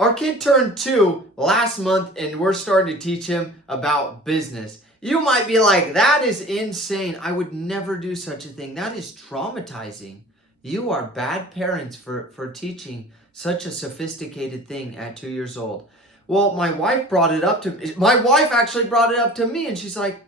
Our kid turned 2 last month and we're starting to teach him about business. You might be like, that is insane. I would never do such a thing. That is traumatizing. You are bad parents for teaching such a sophisticated thing at 2 years old. Well, my wife actually brought it up to me, and she's like,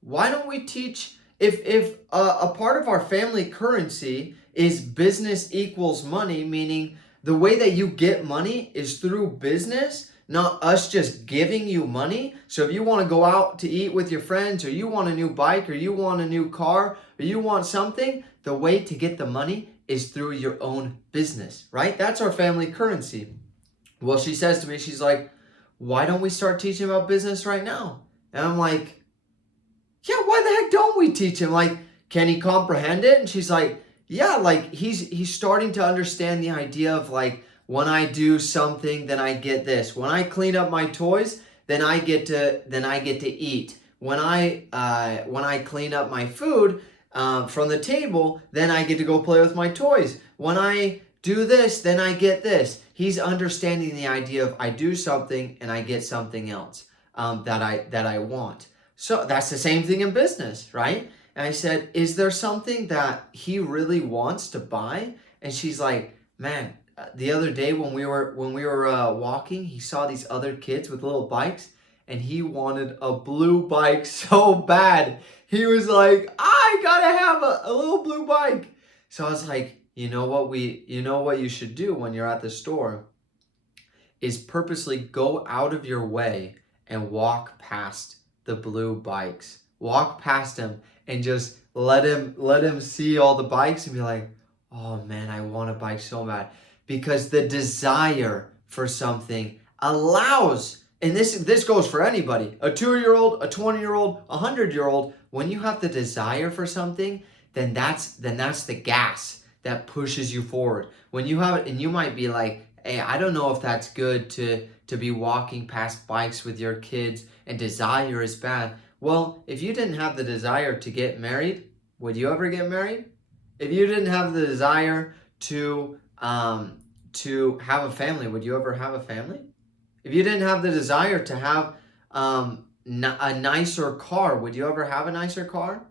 why don't we teach, if a part of our family currency is business equals money, meaning the way that you get money is through business, not us just giving you money. So if you want to go out to eat with your friends, or you want a new bike, or you want a new car, or you want something, the way to get the money is through your own business, right? That's our family currency. Well, she says to me, she's like, why don't we start teaching about business right now? And I'm like, yeah, why the heck don't we teach him? Like, can he comprehend it? And she's like, yeah, like he's starting to understand the idea of like, when I do something, then I get this. When I clean up my toys, then I get to eat. When I clean up my food from the table, then I get to go play with my toys. When I do this, then I get this. He's understanding the idea of I do something and I get something else that I want. So that's the same thing in business, right? And I said, is there something that he really wants to buy? And she's like, man, the other day when we were walking, he saw these other kids with little bikes, and he wanted a blue bike so bad. He was like, I gotta have a little blue bike. So I was like, you know what you should do when you're at the store is purposely go out of your way and walk past the blue bikes. Walk past him and just let him see all the bikes and be like, oh man, I want a bike so bad. Because the desire for something allows, and this goes for anybody, a 2-year-old, a 20-year-old, a 100-year-old, when you have the desire for something, then that's the gas that pushes you forward. When you have it, and you might be like, hey, I don't know if that's good to be walking past bikes with your kids, and desire is bad. Well, if you didn't have the desire to get married, would you ever get married? If you didn't have the desire to have a family, would you ever have a family? If you didn't have the desire to have a nicer car, would you ever have a nicer car?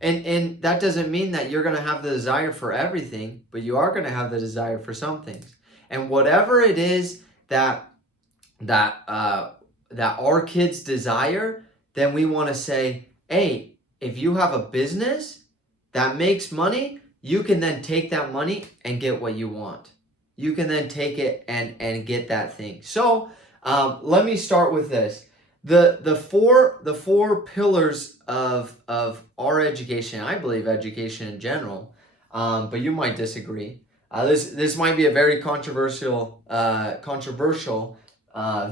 And that doesn't mean that you're going to have the desire for everything, but you are going to have the desire for some things. And whatever it is that our kids desire, then we want to say, hey, if you have a business that makes money, you can then take that money and get what you want. You can then take it and get that thing. So let me start with this. The four pillars of our education, I believe education in general, but you might disagree. This might be a very controversial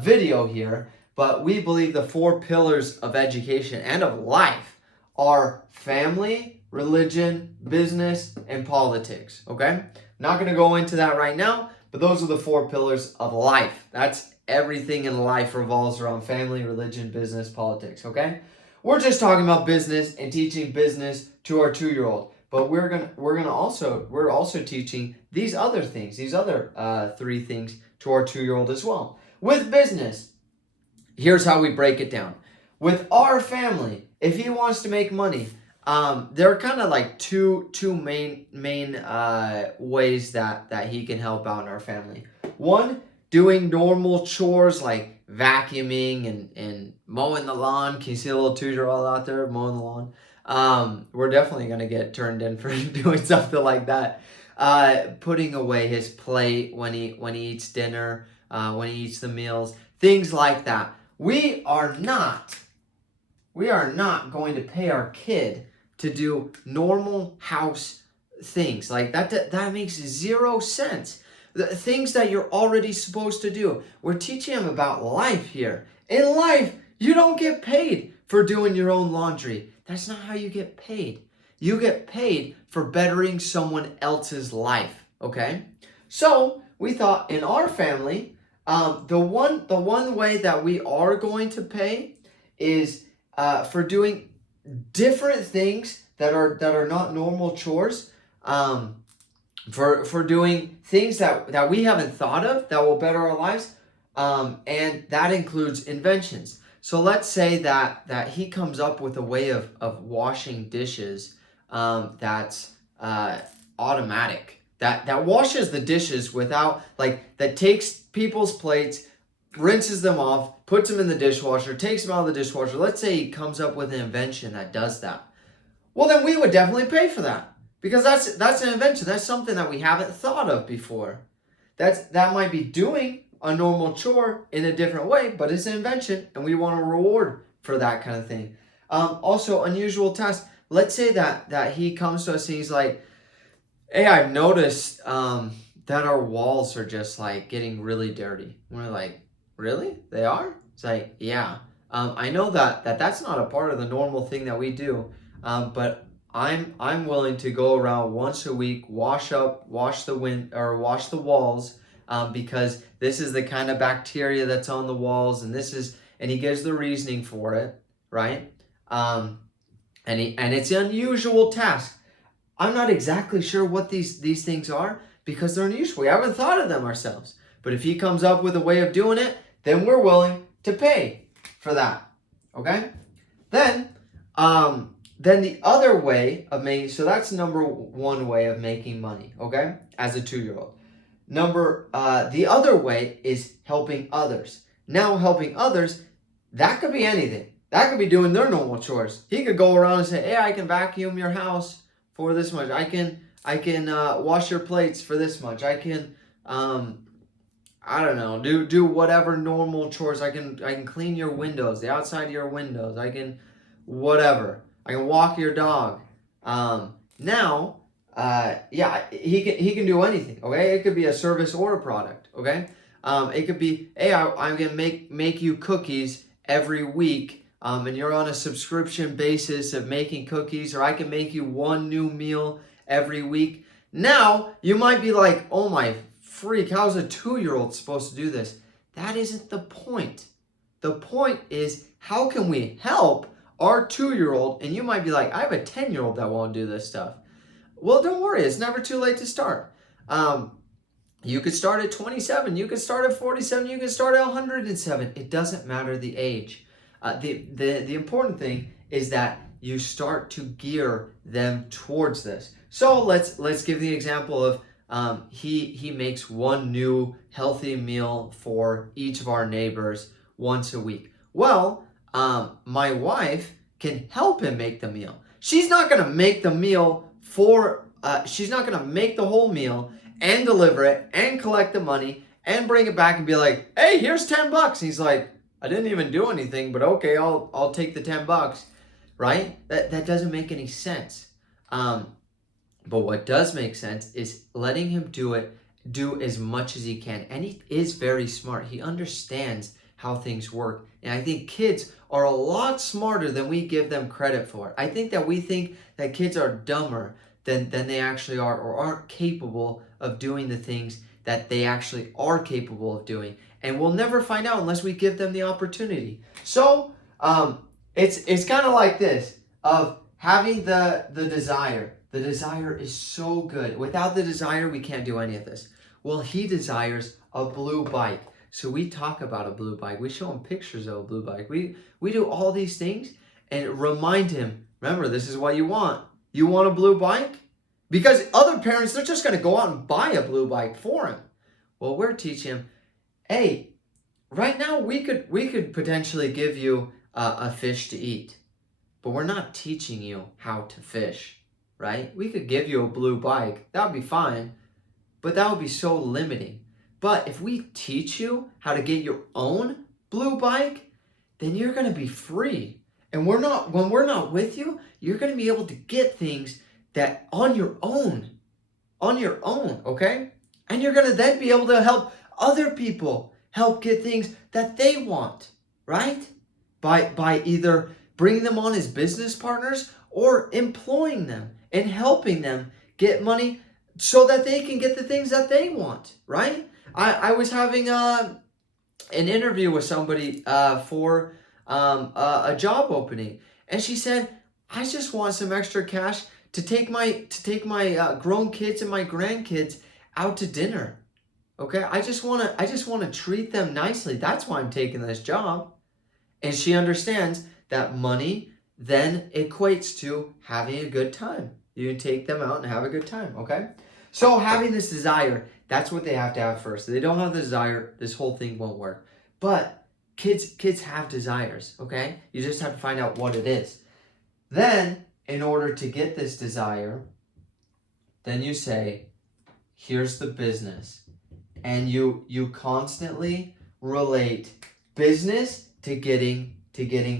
video here, but we believe the 4 pillars of education and of life are family, religion, business, and politics. Okay? Not going to go into that right now, but those are the 4 pillars of life. That's everything in life revolves around family, religion, business, politics. Okay? We're just talking about business and teaching business to our 2-year-old. But we're also teaching these other things, these other 3 things to our 2-year-old as well. With business, here's how we break it down. With our family, if he wants to make money, there are kind of like two main ways that he can help out in our family. One, doing normal chores like vacuuming and mowing the lawn. Can you see a little 2-year-old out there mowing the lawn? We're definitely going to get turned in for doing something like that. Putting away his plate when he eats dinner, when he eats the meals, things like that. We are not going to pay our kid to do normal house things like that. That makes 0 sense. The things that you're already supposed to do. We're teaching him about life here. In life, you don't get paid for doing your own laundry. That's not how you get paid. You get paid for bettering someone else's life. Okay? So we thought in our family, the one way that we are going to pay is for doing different things that are not normal chores. For doing things that we haven't thought of that will better our lives. And that includes inventions. So let's say that he comes up with a way of washing dishes that's automatic, that washes the dishes without, like, that takes people's plates, rinses them off, puts them in the dishwasher, takes them out of the dishwasher. Let's say he comes up with an invention that does that. Well, then we would definitely pay for that, because that's an invention. That's something that we haven't thought of before. That might be doing a normal chore in a different way, but it's an invention, and we want a reward for that kind of thing. Also, unusual tasks. Let's say that he comes to us and he's like, "Hey, I've noticed that our walls are just like getting really dirty." We're like, "Really? They are?" It's like, "Yeah. I know that's not a part of the normal thing that we do, but I'm willing to go around once a week, wash the walls, because this is the kind of bacteria that's on the walls, and he gives the reasoning for it, right? And it's an unusual task. I'm not exactly sure what these things are, because they're unusual. We haven't thought of them ourselves. But if he comes up with a way of doing it, then we're willing to pay for that. Okay? Then the other way of making, so that's number one way of making money, okay? As a 2-year-old. The other way is helping others. Now, helping others, that could be anything. That could be doing their normal chores. He could go around and say, "Hey, I can vacuum your house for this much. I can wash your plates for this much. I can, I don't know, do whatever normal chores. I can clean your windows, the outside of your windows. I can whatever. I can walk your dog." Now, yeah, he can do anything. Okay, it could be a service or a product. Okay, it could be, "Hey, I'm gonna make you cookies every week." And you're on a subscription basis of making cookies, or I can make you one new meal every week. Now, you might be like, "Oh my freak, how's a 2-year-old supposed to do this?" That isn't the point. The point is, how can we help our 2-year-old? And you might be like, "I have a 10-year-old that won't do this stuff." Well, don't worry, it's never too late to start. You could start at 27, you could start at 47, you could start at 107. It doesn't matter the age. The important thing is that you start to gear them towards this. So let's give the example of he makes one new healthy meal for each of our neighbors once a week. Well, my wife can help him make the meal. She's not gonna make the meal she's not gonna make the whole meal and deliver it and collect the money and bring it back and be like, "Hey, here's $10." He's like, "I didn't even do anything, but okay, I'll take the $10, right? That doesn't make any sense. But what does make sense is letting him do as much as he can. And he is very smart. He understands how things work. And I think kids are a lot smarter than we give them credit for. I think that we think that kids are dumber than they actually are, or aren't capable of doing the things that they actually are capable of doing. And we'll never find out unless we give them the opportunity. So it's kind of like this, of having the desire. The desire is so good. Without the desire, we can't do any of this. Well, he desires a blue bike. So we talk about a blue bike. We show him pictures of a blue bike. We do all these things and remind him, remember, this is what you want. You want a blue bike? Because other parents, they're just going to go out and buy a blue bike for him. Well, we're teaching him, hey, right now we could potentially give you a fish to eat, but we're not teaching you how to fish, right? We could give you a blue bike. That would be fine, but that would be so limiting. But if we teach you how to get your own blue bike, then you're going to be free. And when we're not with you, you're going to be able to get things that on your own, okay? And you're going to then be able to help other people help get things that they want, right? By either bringing them on as business partners or employing them and helping them get money so that they can get the things that they want, right? I was having an interview with somebody for a job opening, and she said, "I just want some extra cash to take my grown kids and my grandkids out to dinner." Okay, I just want to treat them nicely. That's why I'm taking this job. And she understands that money then equates to having a good time. You can take them out and have a good time, okay? So having this desire, that's what they have to have first. If they don't have the desire, this whole thing won't work. But kids have desires, okay? You just have to find out what it is. Then, in order to get this desire, then you say, here's the business. And you constantly relate business to getting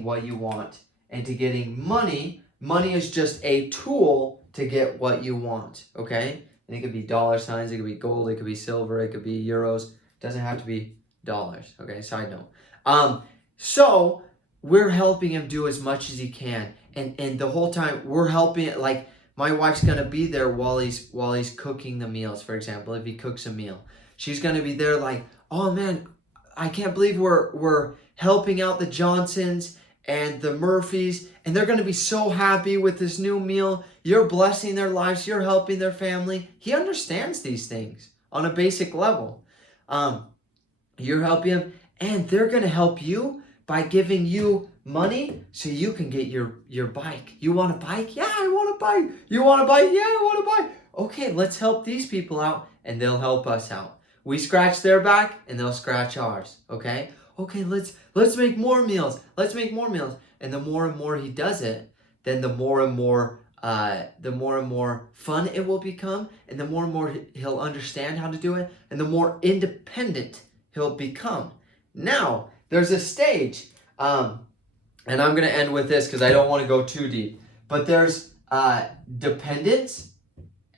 what you want, and to getting money. Money is just a tool to get what you want, okay? And it could be dollar signs, it could be gold, it could be silver, it could be euros. It doesn't have to be dollars, okay? Side note. So we're helping him do as much as he can, and the whole time we're helping it. Like, my wife's gonna be there while he's cooking the meals. For example, if he cooks a meal, she's gonna be there like, oh man, I can't believe we're helping out the Johnsons and the Murphys, and they're going to be so happy with this new meal. You're blessing their lives. You're helping their family. He understands these things on a basic level. You're helping him, and they're going to help you by giving you money so you can get your bike. You want a bike? Yeah, I want a bike. You want a bike? Yeah, I want a bike. Okay, let's help these people out, and they'll help us out. We scratch their back, and they'll scratch ours. Okay, let's make more meals. Let's make more meals. And the more and more he does it, then the more and more fun it will become, and the more he'll understand how to do it, and the more independent he'll become. Now, there's a stage, and I'm going to end with this because I don't want to go too deep, but there's dependence,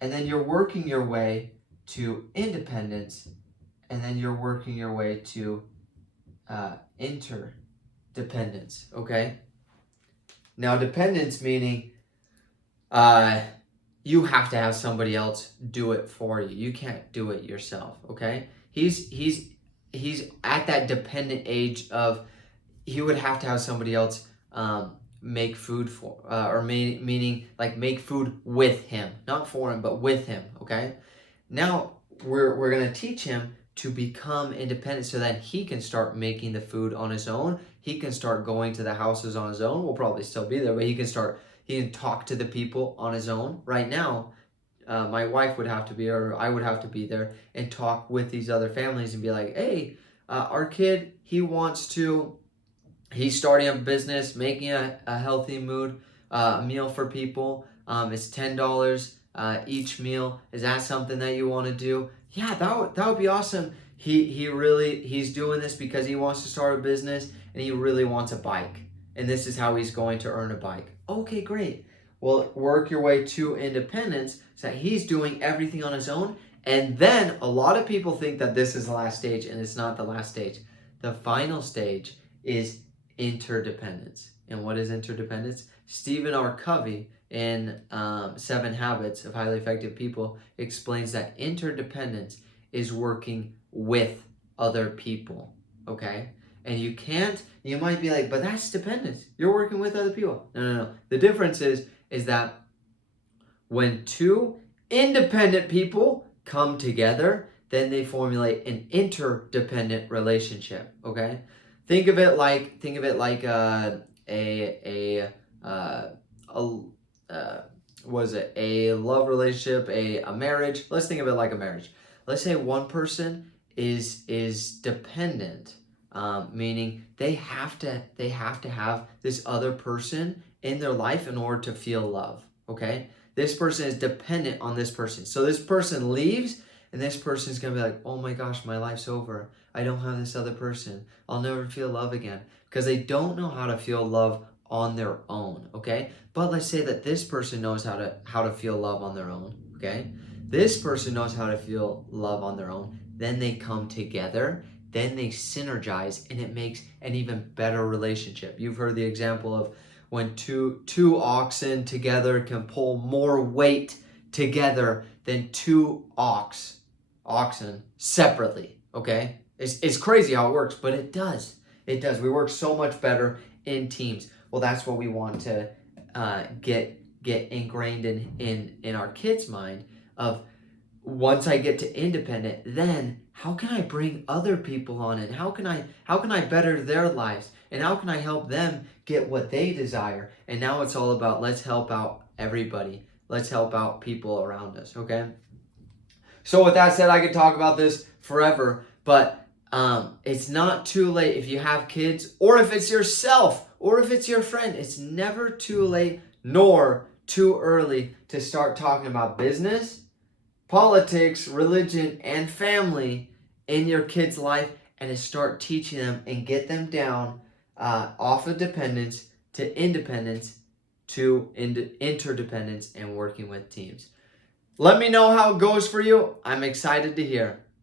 and then you're working your way to independence, and then you're working your way to interdependence, okay? Now, dependence meaning you have to have somebody else do it for you. You can't do it yourself, okay? He's at that dependent age of he would have to have somebody else make food for, meaning like make food with him, not for him, but with him, okay? Now, we're going to teach him to become independent so that he can start making the food on his own. He can start going to the houses on his own. We'll probably still be there, but he can talk to the people on his own. Right now, my wife would have to be, or I would have to be there and talk with these other families and be like, hey, our kid, he's starting a business, making a healthy meal for people. It's $10 each meal. Is that something that you want to do? Yeah, that would be awesome. He's doing this because he wants to start a business and he really wants a bike. And this is how he's going to earn a bike. Okay, great. Well, work your way to independence so that he's doing everything on his own. And then a lot of people think that this is the last stage, and it's not the last stage. The final stage is interdependence. And what is interdependence? Stephen R. Covey in 7 Habits of Highly Effective People explains that interdependence is working with other people, okay? And you might be like, but that's dependence. You're working with other people. No. The difference is that when two independent people come together, then they formulate an interdependent relationship, okay? Think of it like a love relationship, a marriage. Let's think of it like a marriage. Let's say one person is dependent, meaning they have to have this other person in their life in order to feel love. Okay, this person is dependent on this person. So this person leaves, and this person is gonna be like, oh my gosh, my life's over. I don't have this other person. I'll never feel love again, because they don't know how to feel love on their own. Okay, but let's say that this person knows how to feel love on their own. Okay, this person knows how to feel love on their own. Then they come together. Then they synergize, and it makes an even better relationship. You've heard the example of when two oxen together can pull more weight together than two oxen separately. Okay, it's crazy how it works, but it does. It does. We work so much better in teams. Well, that's what we want to get ingrained in our kids' mind of once I get to independent, then how can I bring other people on it? How can I better their lives? And how can I help them get what they desire? And now it's all about, let's help out everybody. Let's help out people around us, okay? So with that said, I could talk about this forever, but it's not too late if you have kids, or if it's yourself, or if it's your friend. It's never too late nor too early to start talking about business, politics, religion, and family in your kid's life, and to start teaching them and get them down off of dependence to independence to interdependence and working with teams. Let me know how it goes for you. I'm excited to hear.